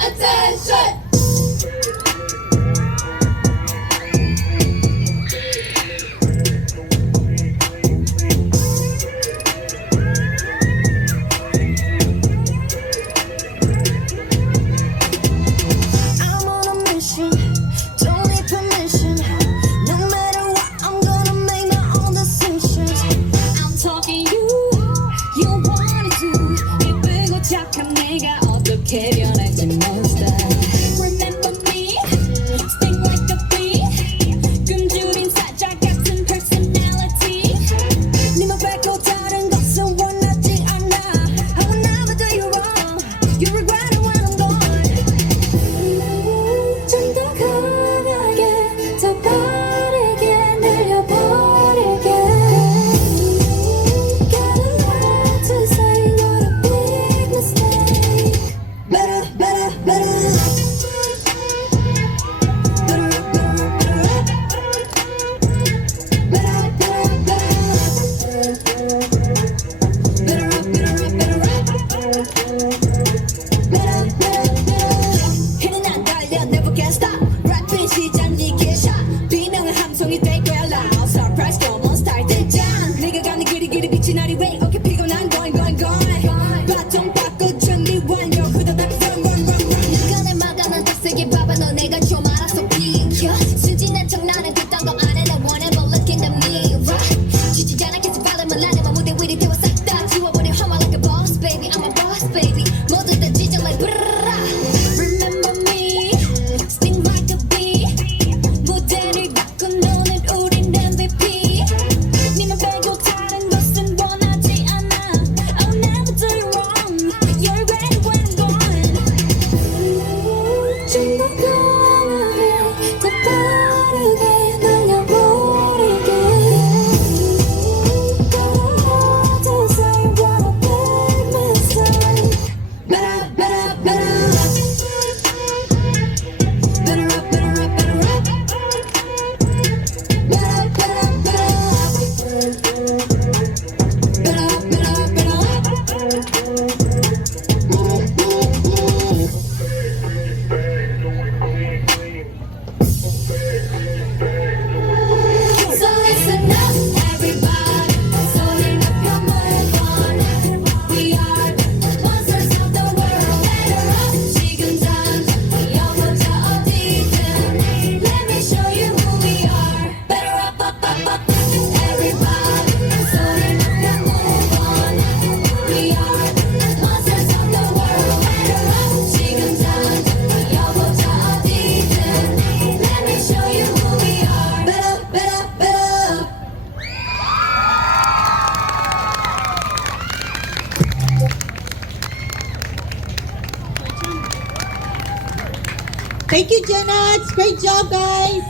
Attention! I'm on a mission, don't need permission. No matter what, I'm gonna make my own decisions. I'm talking you wanted to. 예쁘고 착한 내가 어떻게 변할지 모르겠어. Remember me, sting like a bee. 굶주린 사자 같은 personality. 네맘 뺏고 다른 것은 원하지 않아. I will never do you wrong. You regret it when I'm gone. 좀 더 강하게 더 빠르게 늘려버릴게. Gotta learn to say what a big mistake. Better, better, better. Better up, better up, better up. Better up, better up, better up. Better up, better up, better up. Better, better, better. 힘은 안 달려, never can stop. 랩은 시작, 니게 샷. 비명은 함성이 될 거야, loud. Surprise, come on, start the jam. 내가 가는 길이 빛이 나리 way. Okay, 피곤한 going, going, going. 바통 바꿔 준비 완료. 후다닥 run, run, run, run. 누가 날 막아난 더 세게 봐봐, 너 내가 좀 알아서 비켜. 순진한 척 나는 그딴 거 안 해. 나 whenever look in the mirror. 지치지 않아, 계속 발음을 안 해. 맘 무대 위를 태워 싹 다 지워버려. I'm like a boss, baby. I'm a boss, baby. 모두 다 지져 like 브르르르. Remember me, sting like a bee. 무대를 바꾼 너는 우린 MVP. 네맘 빼고 다른 것은 원하지 않아. I'll never do you wrong. You're ready when I'm gone. 좀 더 강하게 더 빠르게 날려버릴게. Gotta to say what a big mistake. Better, better, better. Better up, better up, better up. Better, better, better. Better up, better up, better up. So listen up, everybody. Sorting up your move on. We are monsters of the world. Better up, 지금 당장 여보자 어디든. Let me show you who we are. Better up, up, up, up. Everybody, sorting up your move on. We are monsters of the world. Better up, 지금 당장 여보자 어디든. Let me show you who we are. Better, better, better. Thank you, Jenna. Great job, guys.